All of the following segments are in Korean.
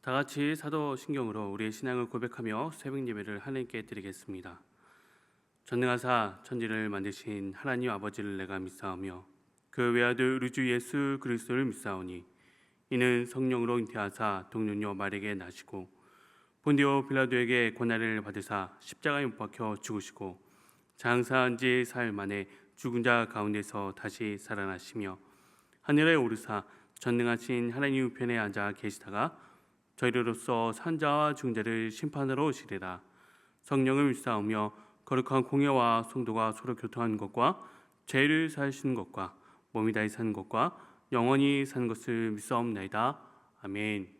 다 같이 사도신경으로 우리의 신앙을 고백하며 새벽 예배를 하나님께 드리겠습니다. 전능하사 천지를 만드신 하나님 아버지를 내가 믿사오며 그 외아들 우리 주 예수 그리스도를 믿사오니 이는 성령으로 잉태하사 동년녀 마리아에게 나시고 본디오 빌라도에게 고난을 받으사 십자가에 못 박혀 죽으시고 장사한 지 사흘 만에 죽은 자 가운데서 다시 살아나시며 하늘에 오르사 전능하신 하나님 우편에 앉아 계시다가 저희로서 산자와 중자를 심판하러 오시리라. 성령을 믿사오며 거룩한 공예와 성도가 서로 교통하는 것과 죄를 사하시는 것과 몸이 다히 사는 것과 영원히 사는 것을 믿사옵나이다. 아멘.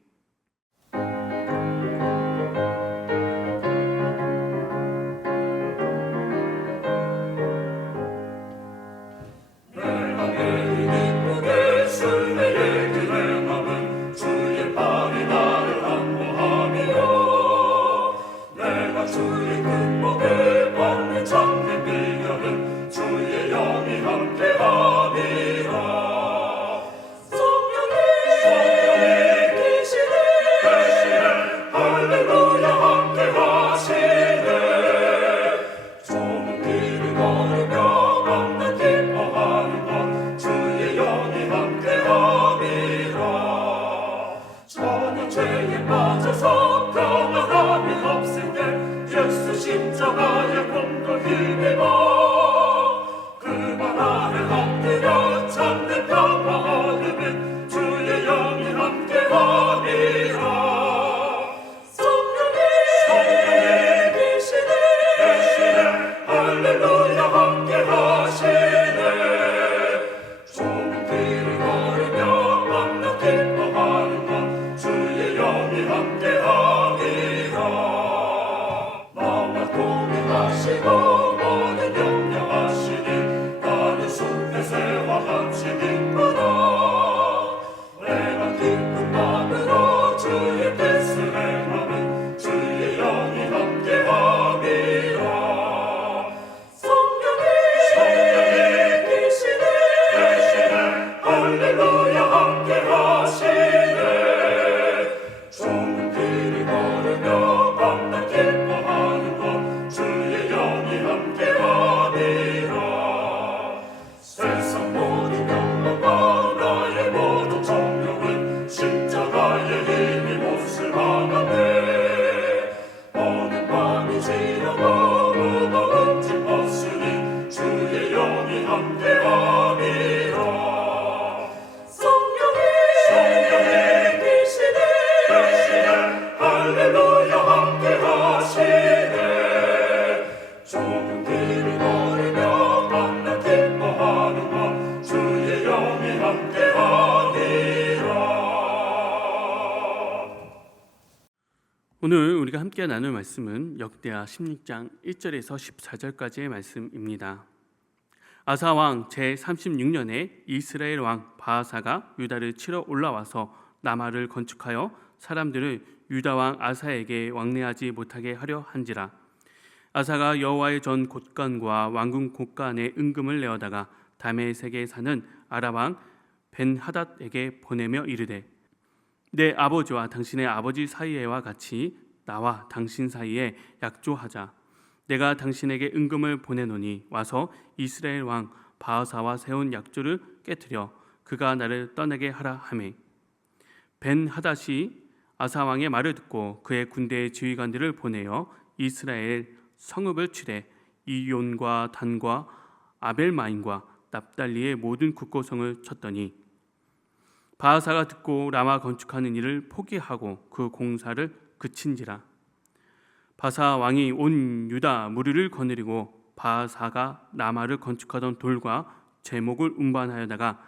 오늘 우리가 함께 나눌 말씀은 역대하 16장 1절에서 14절까지의 말씀입니다. 아사 왕 제36년에 이스라엘 왕 바아사가 유다를 치러 올라와서 라마를 건축하여 사람들을 유다 왕 아사에게 왕래하지 못하게 하려 한지라. 아사가 여호와의 전 곳간과 왕궁 곳간에 은금을 내어다가 다메섹에 사는 아람 왕 벤하닷에게 보내며 이르되 내 아버지와 당신의 아버지 사이에와 같이 나와 당신 사이에 약조하자. 내가 당신에게 은금을 보내노니 와서 이스라엘 왕 바아사와 세운 약조를 깨뜨려 그가 나를 떠나게 하라 하매 벤하닷이 아사 왕의 말을 듣고 그의 군대의 지휘관들을 보내어 이스라엘 성읍을 치되 이온과 단과 아벨마임과 납달리의 모든 국고성을 쳤더니 바아사가 듣고 라마 건축하는 일을 포기하고 그 공사를 그친지라. 바사 왕이 온 유다 무리를 거느리고 바아사가 라마를 건축하던 돌과 제목을 운반하여다가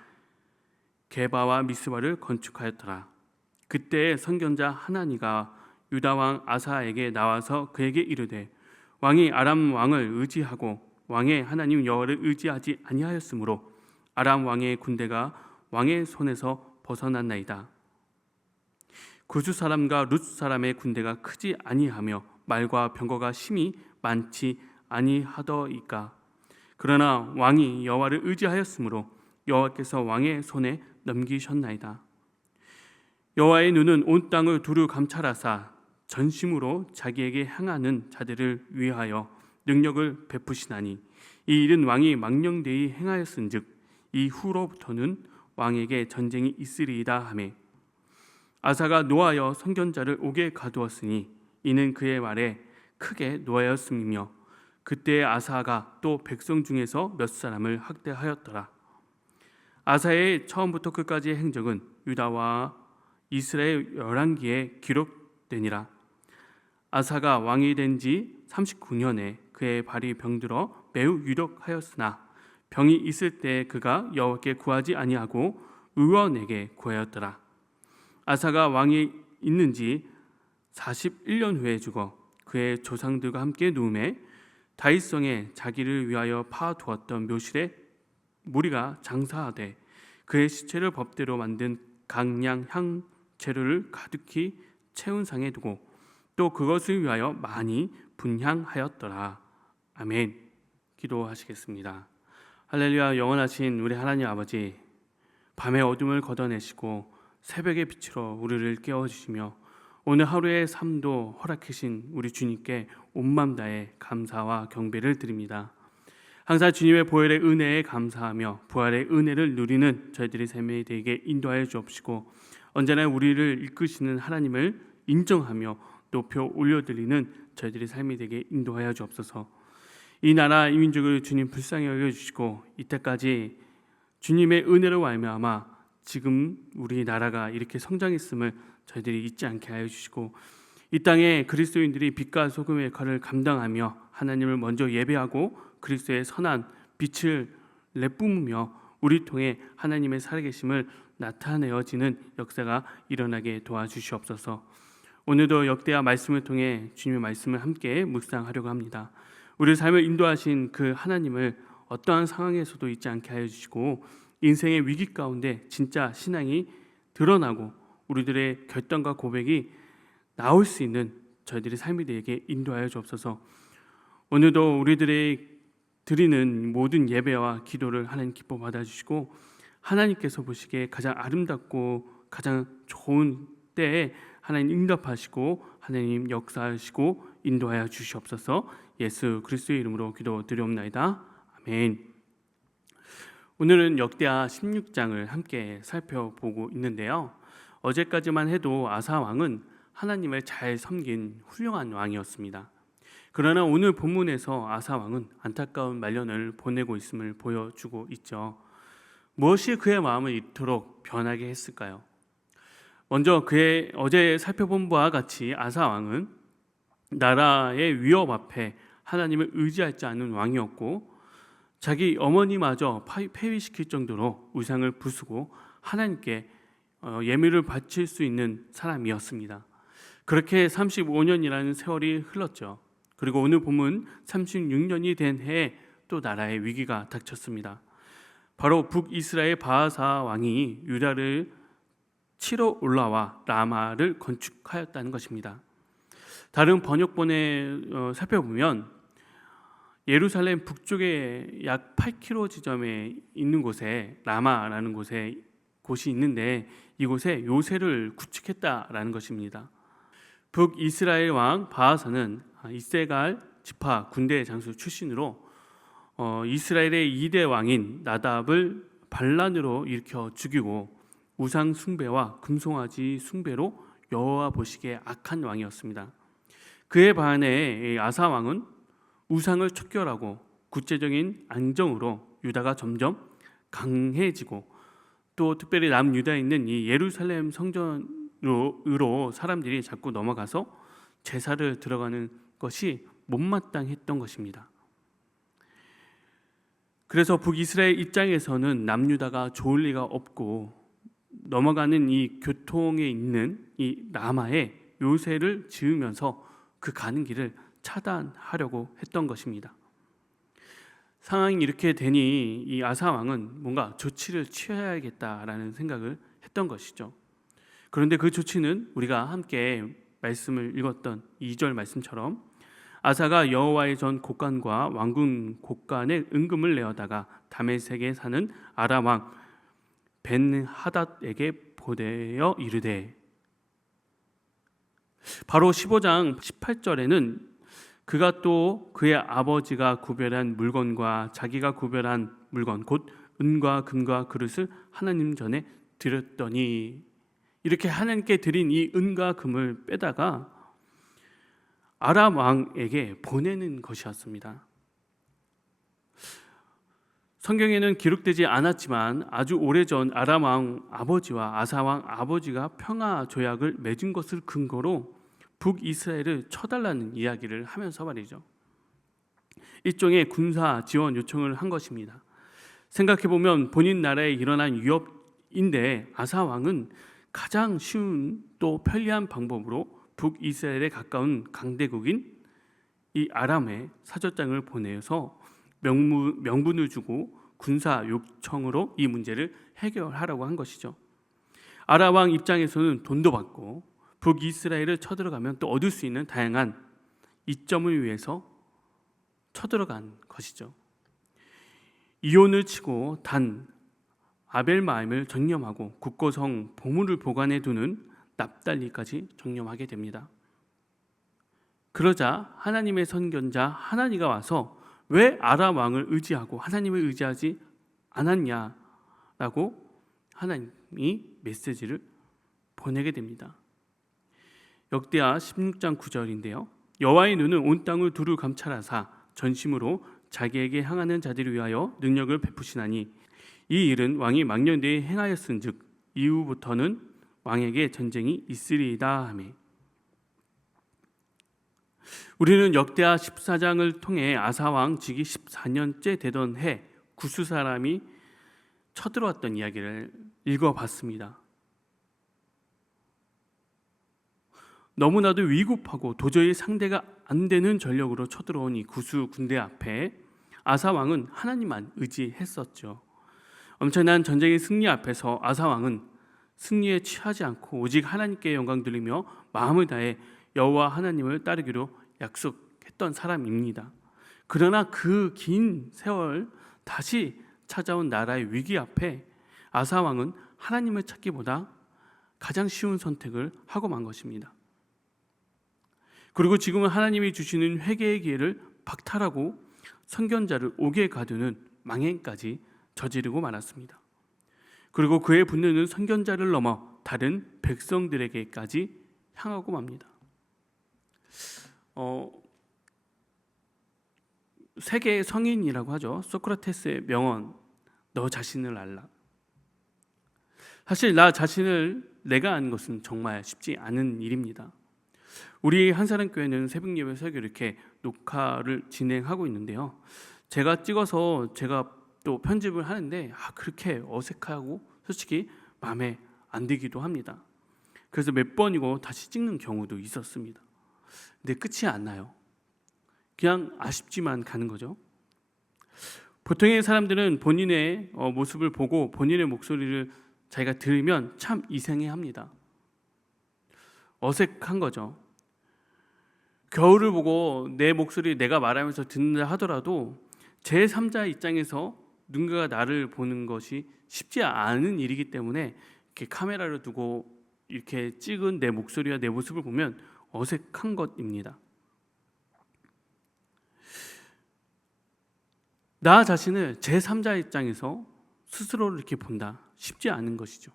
게바와 미스바를 건축하였더라. 그때 선견자 하나니가 유다 왕 아사에게 나와서 그에게 이르되 왕이 아람 왕을 의지하고 왕의 하나님 여호와를 의지하지 아니하였으므로 아람 왕의 군대가 왕의 손에서 벗어났나이다. 구스 사람과 룻 사람의 군대가 크지 아니하며 말과 병거가 심히 많지 아니하더이까. 그러나 왕이 여호와를 의지하였으므로 여호와께서 왕의 손에 넘기셨나이다. 여호와의 눈은 온 땅을 두루 감찰하사 전심으로 자기에게 향하는 자들을 위하여 능력을 베푸시나니 이 일은 왕이 망령되이 행하였은즉 이후로부터는 왕에게 전쟁이 있으리이다 하매 아사가 노하여 선견자를 옥에 가두었으니 이는 그의 말에 크게 노하였음이며 그때 아사가 또 백성 중에서 몇 사람을 학대하였더라. 아사의 처음부터 끝까지의 행적은 유다와 이스라엘 열왕기에 기록되니라. 아사가 왕이 된 지 39년에 그의 발이 병들어 매우 유력하였으나 병이 있을 때 그가 여호와께 구하지 아니하고 의원에게 구하였더라. 아사가 왕이 있는 지 41년 후에 죽어 그의 조상들과 함께 누움에 다윗성에 자기를 위하여 파두었던 묘실에 무리가 장사하되 그의 시체를 법대로 만든 강량 향 재료를 가득히 채운 상에 두고 또 그것을 위하여 많이 분향하였더라. 아멘. 기도하시겠습니다. 할렐루야. 영원하신 우리 하나님 아버지, 밤의 어둠을 걷어내시고 새벽의 빛으로 우리를 깨워주시며 오늘 하루의 삶도 허락하신 우리 주님께 온맘 다해 감사와 경배를 드립니다. 항상 주님의 보혈의 은혜에 감사하며 부활의 은혜를 누리는 저희들의 삶에 되게 인도하여 주옵시고 언제나 우리를 이끄시는 하나님을 인정하며 높여 올려드리는 저희들의 삶이 되게 인도하여 주옵소서. 이 나라 이 민족을 주님 불쌍히 여겨주시고 이때까지 주님의 은혜로 말미암아 지금 우리 나라가 이렇게 성장했음을 저희들이 잊지 않게 하여 주시고 이 땅에 그리스도인들이 빛과 소금의 역할을 감당하며 하나님을 먼저 예배하고 그리스도의 선한 빛을 내뿜으며 우리 통해 하나님의 살아계심을 나타내어지는 역사가 일어나게 도와주시옵소서. 오늘도 역대하 말씀을 통해 주님의 말씀을 함께 묵상하려고 합니다. 우리 삶을 인도하신 그 하나님을 어떠한 상황에서도 잊지 않게 하여 주시고 인생의 위기 가운데 진짜 신앙이 드러나고 우리들의 결단과 고백이 나올 수 있는 저희들의 삶이 되게 인도하여 주옵소서. 오늘도 우리들의 드리는 모든 예배와 기도를 하나님 기뻐 받아주시고 하나님께서 보시기에 가장 아름답고 가장 좋은 때에 하나님 응답하시고 하나님 역사하시고 인도하여 주시옵소서. 예수 그리스도의 이름으로 기도드리옵나이다. 아멘. 오늘은 역대하 16장을 함께 살펴보고 있는데요. 어제까지만 해도 아사 왕은 하나님을 잘 섬긴 훌륭한 왕이었습니다. 그러나 오늘 본문에서 아사 왕은 안타까운 말년을 보내고 있음을 보여주고 있죠. 무엇이 그의 마음을 이토록 변하게 했을까요? 먼저 그의 어제 살펴본 바와 같이 아사 왕은 나라의 위협 앞에 하나님을 의지하지 않는 왕이었고 자기 어머니마저 폐위시킬 정도로 우상을 부수고 하나님께 예물을 바칠 수 있는 사람이었습니다. 그렇게 35년이라는 세월이 흘렀죠. 그리고 오늘 본문 36년이 된 해에 또 나라의 위기가 닥쳤습니다. 바로 북이스라엘 바하사 왕이 유다를 치러 올라와 라마를 건축하였다는 것입니다. 다른 번역본에 살펴보면 예루살렘 북쪽에 약 8km 지점에 있는 곳에 라마라는 곳이 있는데 이곳에 요새를 구축했다라는 것입니다. 북이스라엘 왕 바하사는 이세갈 지파 군대 장수 출신으로 이스라엘의 2대 왕인 나답을 반란으로 일으켜 죽이고 우상 숭배와 금송아지 숭배로 여호와 보시기에 악한 왕이었습니다. 그에 반해 아사 왕은 우상을 척결하고 구체적인 안정으로 유다가 점점 강해지고 또 특별히 남유다에 있는 이 예루살렘 성전으로 사람들이 자꾸 넘어가서 제사를 들어가는 것이 못마땅했던 것입니다. 그래서 북이스라엘 입장에서는 남유다가 좋을 리가 없고 넘어가는 이 교통에 있는 이 라마에 요새를 지으면서 그 가는 길을 차단하려고 했던 것입니다. 상황이 이렇게 되니 이 아사 왕은 뭔가 조치를 취해야겠다라는 생각을 했던 것이죠. 그런데 그 조치는 우리가 함께 말씀을 읽었던 2절 말씀처럼 아사가 여호와의 전 곡간과 왕궁 곡간에 은금을 내어다가 다메섹에 사는 아람 왕 벤하닷에게 보내어 이르되 바로 15장 18절에는 그가 또 그의 아버지가 구별한 물건과 자기가 구별한 물건 곧 은과 금과 그릇을 하나님 전에 드렸더니, 이렇게 하나님께 드린 이 은과 금을 빼다가 아람 왕에게 보내는 것이었습니다. 성경에는 기록되지 않았지만 아주 오래전 아람 왕 아버지와 아사 왕 아버지가 평화 조약을 맺은 것을 근거로 북이스라엘을 쳐달라는 이야기를 하면서 말이죠, 일종의 군사 지원 요청을 한 것입니다. 생각해보면 본인 나라에 일어난 위협인데 아사 왕은 가장 쉬운 또 편리한 방법으로 북이스라엘에 가까운 강대국인 이 아람에 사절장을 보내서 명분을 주고 군사 요청으로 이 문제를 해결하라고 한 것이죠. 아람 왕 입장에서는 돈도 받고 북이스라엘을 쳐들어가면 또 얻을 수 있는 다양한 이점을 위해서 쳐들어간 것이죠. 이온을 치고 단 아벨마임을 정념하고 국고성 보물을 보관해 두는 납달리까지 정념하게 됩니다. 그러자 하나님의 선견자 하나니가 와서 왜 아람 왕을 의지하고 하나님을 의지하지 않았냐라고 하나님이 메시지를 보내게 됩니다. 역대하 16장 9절인데요. 여호와의 눈은 온 땅을 두루 감찰하사 전심으로 자기에게 향하는 자들을 위하여 능력을 베푸시나니 이 일은 왕이 망령되이 행하였은즉 이후부터는 왕에게 전쟁이 있으리이다 하매. 우리는 역대하 14장을 통해 아사 왕 즉위 14년째 되던 해 구스 사람이 쳐들어왔던 이야기를 읽어봤습니다. 너무나도 위급하고 도저히 상대가 안 되는 전력으로 쳐들어온 이 구스 군대 앞에 아사 왕은 하나님만 의지했었죠. 엄청난 전쟁의 승리 앞에서 아사 왕은 승리에 취하지 않고 오직 하나님께 영광 돌리며 마음을 다해 여호와 하나님을 따르기로 약속했던 사람입니다. 그러나 그 긴 세월 다시 찾아온 나라의 위기 앞에 아사 왕은 하나님을 찾기보다 가장 쉬운 선택을 하고 만 것입니다. 그리고 지금은 하나님이 주시는 회개의 기회를 박탈하고 선견자를 옥에 가두는 망행까지 저지르고 말았습니다. 그리고 그의 분노는 선견자를 넘어 다른 백성들에게까지 향하고 맙니다. 세계의 성인이라고 하죠. 소크라테스의 명언, 너 자신을 알라. 사실 나 자신을 내가 아는 것은 정말 쉽지 않은 일입니다. 우리 한사람교회는 새벽예배 설교 이렇게 녹화를 진행하고 있는데요, 제가 찍어서 제가 또 편집을 하는데 그렇게 어색하고 솔직히 마음에 안 들기도 합니다. 그래서 몇 번이고 다시 찍는 경우도 있었습니다. 근데 끝이 안 나요. 그냥 아쉽지만 가는 거죠. 보통의 사람들은 본인의 모습을 보고 본인의 목소리를 자기가 들으면 참 이상해합니다. 어색한 거죠. 겨울을 보고 내 목소리 내가 말하면서 듣는다 하더라도 제3자 입장에서 누군가가 나를 보는 것이 쉽지 않은 일이기 때문에 이렇게 카메라를 두고 이렇게 찍은 내 목소리와 내 모습을 보면 어색한 것입니다. 나 자신을 제3자 입장에서 스스로를 이렇게 본다, 쉽지 않은 것이죠.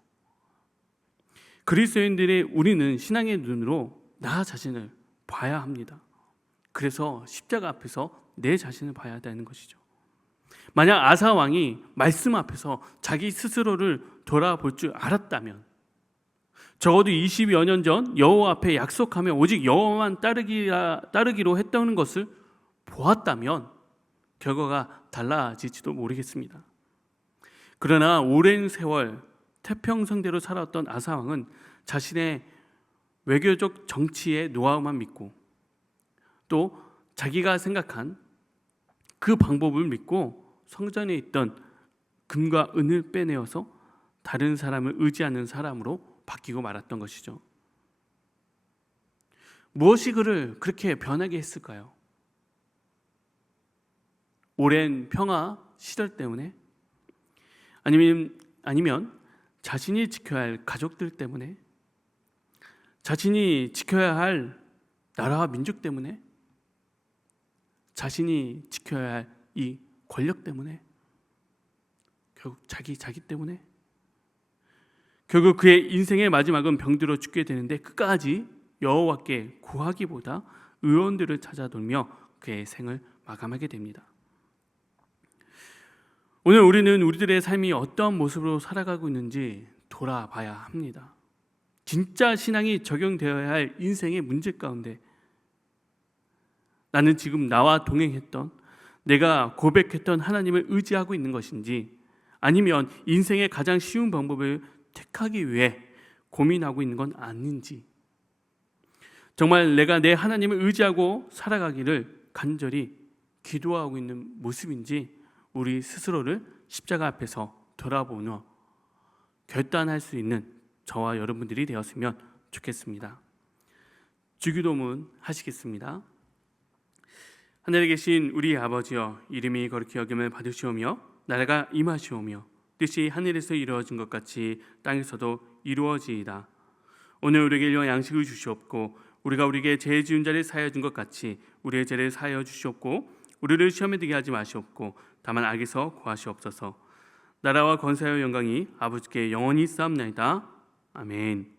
그리스도인들의 우리는 신앙의 눈으로 나 자신을 봐야 합니다. 그래서 십자가 앞에서 내 자신을 봐야 되는 것이죠. 만약 아사 왕이 말씀 앞에서 자기 스스로를 돌아볼 줄 알았다면, 적어도 20여 년 전 여호와 앞에 약속하며 오직 여호와만 따르기로 했다는 것을 보았다면 결과가 달라질지도 모르겠습니다. 그러나 오랜 세월 태평성대로 살아왔던 아사 왕은 자신의 외교적 정치의 노하우만 믿고 또 자기가 생각한 그 방법을 믿고 성전에 있던 금과 은을 빼내어서 다른 사람을 의지하는 사람으로 바뀌고 말았던 것이죠. 무엇이 그를 그렇게 변하게 했을까요? 오랜 평화 시절 때문에? 아니면 자신이 지켜야 할 가족들 때문에? 자신이 지켜야 할 나라와 민족 때문에, 자신이 지켜야 할 이 권력 때문에, 결국 자기 때문에, 결국 그의 인생의 마지막은 병들어 죽게 되는데 끝까지 여호와께 구하기보다 의원들을 찾아 돌며 그의 생을 마감하게 됩니다. 오늘 우리는 우리들의 삶이 어떤 모습으로 살아가고 있는지 돌아봐야 합니다. 진짜 신앙이 적용되어야 할 인생의 문제 가운데 나는 지금 나와 동행했던, 내가 고백했던 하나님을 의지하고 있는 것인지, 아니면 인생의 가장 쉬운 방법을 택하기 위해 고민하고 있는 건 아닌지, 정말 내가 내 하나님을 의지하고 살아가기를 간절히 기도하고 있는 모습인지 우리 스스로를 십자가 앞에서 돌아보며 결단할 수 있는 저와 여러분들이 되었으면 좋겠습니다. 주기도문 하시겠습니다. 하늘에 계신 우리 아버지여, 이름이 거룩히 여김을 받으시오며 나라가 임하시오며 뜻이 하늘에서 이루어진 것 같이 땅에서도 이루어지이다. 오늘 우리에게 일용할 양식을 주시옵고 우리가 우리에게 죄 지은 자를 사하여 준 것 같이 우리의 죄를 사하여 주시옵고 우리를 시험에 들게 하지 마시옵고 다만 악에서 구하시옵소서. 나라와 권세와 영광이 아버지께 영원히 쌓옵나이다. 아멘.